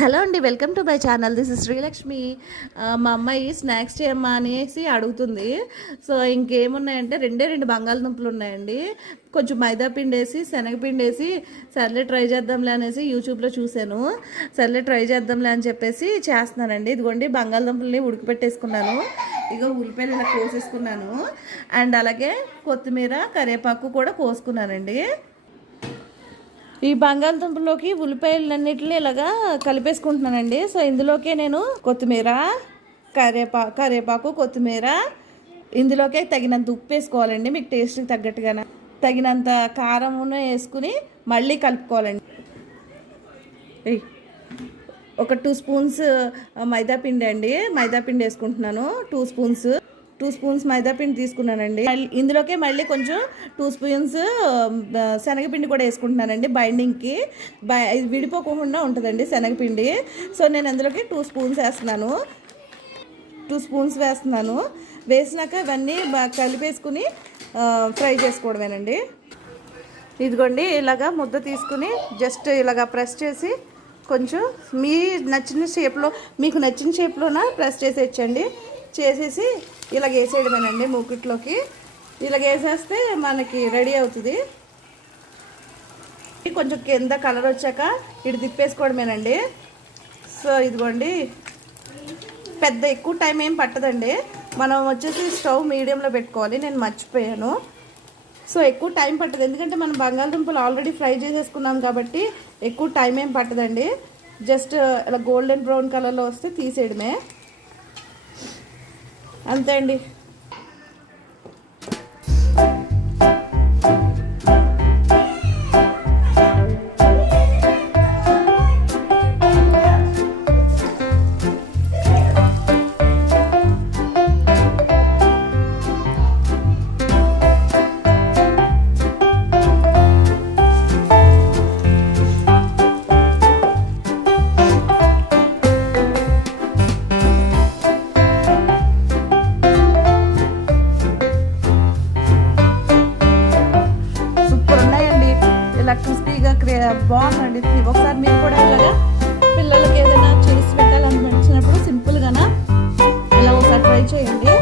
Hello అండి, welcome to my channel. This is Srilakshmi. మా అమ్మాయి స్నాక్స్ చేయమ్మా అనేసి అడుగుతుంది. సో ఇంకేమున్నాయంటే రెండు బంగాళదుంపలు ఉన్నాయండి. కొంచెం మైదా పిండి వేసి శనగపిండి వేసి సర్లే ట్రై చేద్దాంలే అనేసి యూట్యూబ్లో చూశాను. సర్లే ట్రై చేద్దాంలే అని చెప్పేసి చేస్తున్నానండి. ఇదిగోండి బంగాళదుంపల్ని ఉడికిపెట్టేసుకున్నాను. ఇక ఉల్లిపాయలు ఇలా కోసేసుకున్నాను. అండ్ అలాగే కొత్తిమీర కరివేపాకు కూడా కోసుకున్నానండి. ఈ బంగాళదుంపలోకి ఉల్లిపాయలన్నిటిని ఇలాగా కలిపేసుకుంటున్నానండి. సో ఇందులోకే నేను కొత్తిమీర కరివేపాకు కొత్తిమీర ఇందులోకే తగినంత ఉప్పు వేసుకోవాలండి. మీకు టేస్ట్కి తగ్గట్టుగా తగినంత కారమును వేసుకుని మళ్ళీ కలుపుకోవాలండి. ఒక 2 స్పూన్స్ మైదాపిండి అండి, మైదాపిండి వేసుకుంటున్నాను. 2 స్పూన్స్ మైదాపిండి తీసుకున్నానండి. ఇందులోకే మళ్ళీ కొంచెం 2 స్పూన్స్ శనగపిండి కూడా వేసుకుంటున్నానండి. బైండింగ్కి విడిపోకుండా ఉంటుందండి శనగపిండి. సో నేను అందులోకి 2 స్పూన్స్ వేస్తున్నాను. 2 స్పూన్స్ వేసినాక ఇవన్నీ బాగా కలిపేసుకుని ఫ్రై చేసుకోవడమేనండి. ఇదిగోండి ఇలాగా ముద్ద తీసుకుని జస్ట్ ఇలాగా ప్రెస్ చేసి కొంచెం మీకు నచ్చిన షేప్లోన ప్రెస్ చేసేయచ్చండి. చేసేసి ఇలాగ వేసేయడమేనండి. మూకిట్లోకి ఇలాగ వేసేస్తే మనకి రెడీ అవుతుంది. కొంచెం కింద కలర్ వచ్చాక ఇటు తిప్పేసుకోవడమేనండి. సో ఇదిగోండి ఎక్కువ టైం ఏం పట్టదండి. మనం వచ్చేసి స్టవ్ మీడియంలో పెట్టుకోవాలి. నేను మర్చిపోయాను. సో ఎక్కువ టైం పట్టదు, ఎందుకంటే మనం బంగాళదుంపలు ఆల్రెడీ ఫ్రై చేసేసుకున్నాం కాబట్టి ఎక్కువ టైం ఏం పట్టదండి. జస్ట్ ఇలా గోల్డెన్ బ్రౌన్ కలర్లో వస్తే తీసేయడమే, అంతే అండి. ఇలా క్రిస్పీగా బాగుందండి. ఒకసారి మీరు కూడా ఇలాగా పిల్లలకి ఏదైనా చేసి పెట్టాలనిపించినప్పుడు సింపుల్గా ఇలా ఒకసారి ట్రై చేయండి.